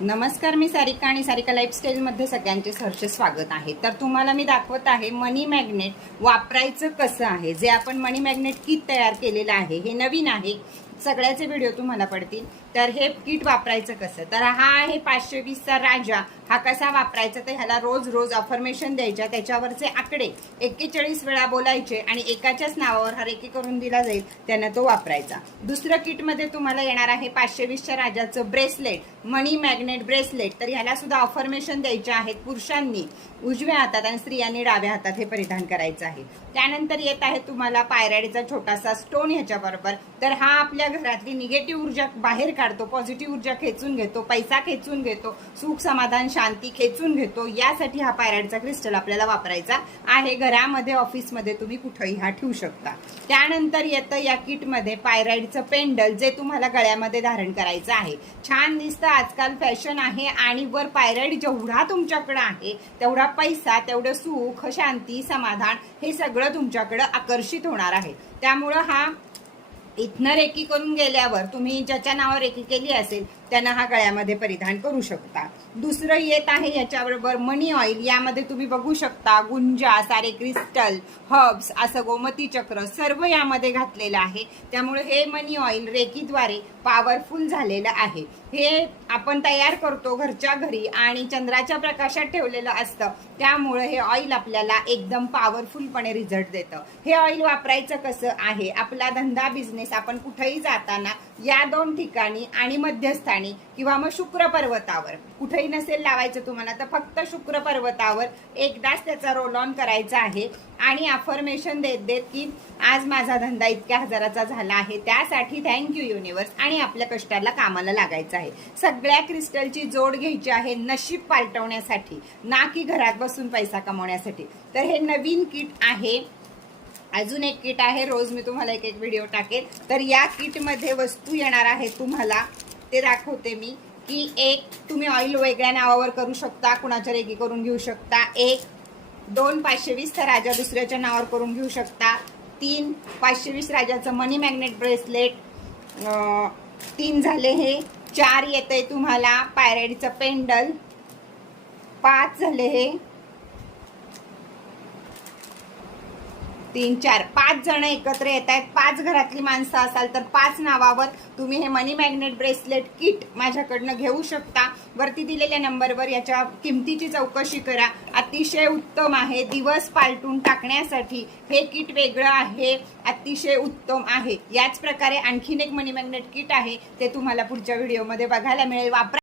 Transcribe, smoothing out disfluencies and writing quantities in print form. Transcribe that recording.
नमस्कार, मी सारिका आणि सारिका लाईफस्टाईलमध्ये सगळ्यांचे सहर्ष स्वागत आहे। तर तुम्हाला मी दाखवत आहे मनी मॅग्नेट वापरायचं कसं आहे। जे आपण मनी मॅग्नेट किट तयार केलेलं आहे, हे नवीन आहे, सगळ्याचे व्हिडिओ तुम्हाला पडतील। तर हे किट वापरायचं कसं, तर हा आहे 520 चा राजा। हा कसा वापरायचा, तर ह्याला रोज रोज अफर्मेशन द्यायच्या, त्याच्यावरचे आकडे 41 वेळा बोलायचे आणि एकाच्याच नावावर हा रेकी करून दिला जाईल, त्यानं तो वापरायचा। दुसरं किटमध्ये तुम्हाला येणार आहे 520 च्या राजाचं ब्रेसलेट, मनी मॅग्नेट ब्रेसलेट। तर ह्याला सुद्धा अफर्मेशन द्यायचे आहेत। पुरुषांनी उजव्या हातात आणि स्त्रियांनी डाव्या हातात हे परिधान करायचं आहे। त्यानंतर येत आहे तुम्हाला पायराडीचा छोटासा स्टोन ह्याच्याबरोबर। तर हा आपल्या घरातली निगेटिव्ह ऊर्जा बाहेर काढतो, पॉझिटिव्ह ऊर्जा खेचून घेतो, पैसा खेचून घेतो, सुख समाधान शांती खेचून घेतो। यासाठी हा पायराडीचा क्रिस्टल आपल्याला वापरायचा आहे। घरामध्ये ऑफिसमध्ये तुम्ही कुठेही हा ठेवू शकता। त्यानंतर येतं या किटमध्ये पायराडीचं पेंडल, जे तुम्हाला गळ्यामध्ये धारण करायचं आहे। छान दिसतं, आजकाल फॅशन आहे। आणि वर पायराईड जेवढा तुमच्याकडे आहे तेवढा पैसा, तेवढं सुख शांती समाधान हे सगळं तुमच्याकडे आकर्षित होणार आहे। त्यामुळे हा इथनं रेकी करून गेल्यावर तुम्ही ज्याच्या नावावर रेकी केली असेल त्यांना हा गळ्यामध्ये परिधान करू शकता। दुसरं येत आहे याच्याबरोबर मनी ऑइल। यामध्ये तुम्ही बघू शकता गुंजा, सारे क्रिस्टल, हर्ब्स, असं गोमती चक्र सर्व यामध्ये घातलेलं आहे। त्यामुळे हे मनी ऑइल रेकीद्वारे पॉवरफुल झालेलं आहे। हे आपण तयार करतो घरच्या घरी आणि चंद्राच्या प्रकाशात ठेवलेलं असतं, त्यामुळे हे ऑइल आपल्याला एकदम पॉवरफुलपणे रिझल्ट देतं। हे ऑइल वापरायचं कसं आहे, आपला धंदा बिझनेस आपण कुठेही जाताना या दोन ठिकाणी आणि मध्यस्थानी किंवा मग शुक्र पर्वतावर, कुठेही नसेल लावायचं तुम्हाला तर फक्त शुक्र पर्वतावर एकदाच त्याचा रोल ऑन करायचा आहे आणि अफर्मेशन देत देत की आज माझा धंदा इतक्या हजाराचा झाला आहे, त्यासाठी थँक्यू युनिवर्स, आणि आपल्या कष्टाला कामाला लागायचं आहे। सगळ्या क्रिस्टलची जोड घ्यायची आहे नशीब पालटवण्यासाठी, ना की घरात बसून पैसा कमवण्यासाठी। तर हे नवीन किट आहे। अजून एक किट आहे, रोज मी तुम्हाला एक व्हिडिओ टाकेल। तर या किटमध्ये वस्तू येणार आहे तुम्हाला, ते दाखवते मी की एक तुम्ही ऑइल वेगळ्या नावावर करू शकता, कुणाच्या रेकी करून घेऊ शकता। एक 2 520 चा राजा दुसऱ्याच्या नावावर करून घेऊ शकता। 3 520 राजाचं मनी मॅग्नेट ब्रेसलेट, 3 झाले हे। 4 येतंय तुम्हाला पायराडीचं पेंडल, 5 झाले हे, 3 4 5 जण एकत्र येत आहेत। 5 घरातली माणसं असाल तर 5 नावावर तुम्ही हे मनी मॅग्नेट ब्रेसलेट किट माझ्याकडनं घेऊ शकता। वरती दिलेल्या नंबरवर याच्या किमतीची चौकशी करा। अतिशय उत्तम आहे, दिवस पालटून टाकण्यासाठी हे किट वेगळं आहे, अतिशय उत्तम आहे। याच प्रकारे आणखीन एक मनी मॅग्नेट किट आहे, ते तुम्हाला पुढच्या व्हिडिओमध्ये बघायला मिळेल। वापरा।